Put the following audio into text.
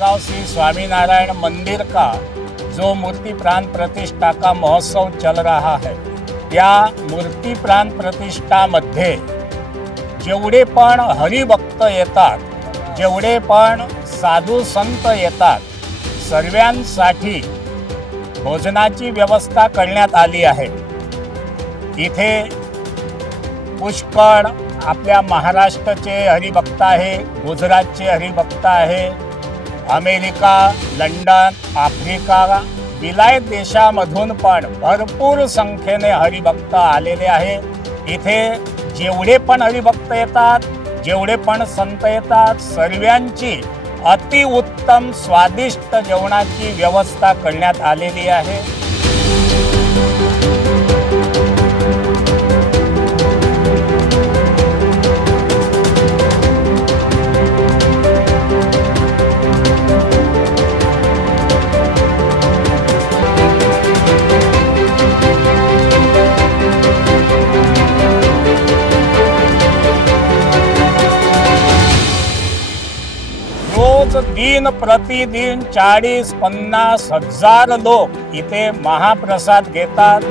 जळगांव श्री स्वामीनारायण मंदिर का जो मूर्ति प्राण प्रतिष्ठा का महोत्सव चल रहा है, त्या मूर्ति प्राण प्रतिष्ठा मध्ये जेवढे पण हरिभक्त येतात, जेवढे पण साधू संत येतात, सर्वांसाठी भोजनाची व्यवस्था करण्यात आली आहे। इथे पुष्कळ आपल्या महाराष्ट्राचे हरिभक्त आहे, गुजरातचे हरिभक्त आहे, अमेरिका, लंडन, आफ्रिका, विलायत देशामधून पण भरपूर संख्येने हरिभक्त आलेले आहे। इथे जेवढे पण हरिभक्त येतात, जेवढे पण संत येतात, सर्वांची अतिउत्तम स्वादिष्ट जेवणाची व्यवस्था करण्यात आलेली आहे। रोज दिन प्रतिदिन 40-50 हजार लोक इथे महाप्रसाद घेतात।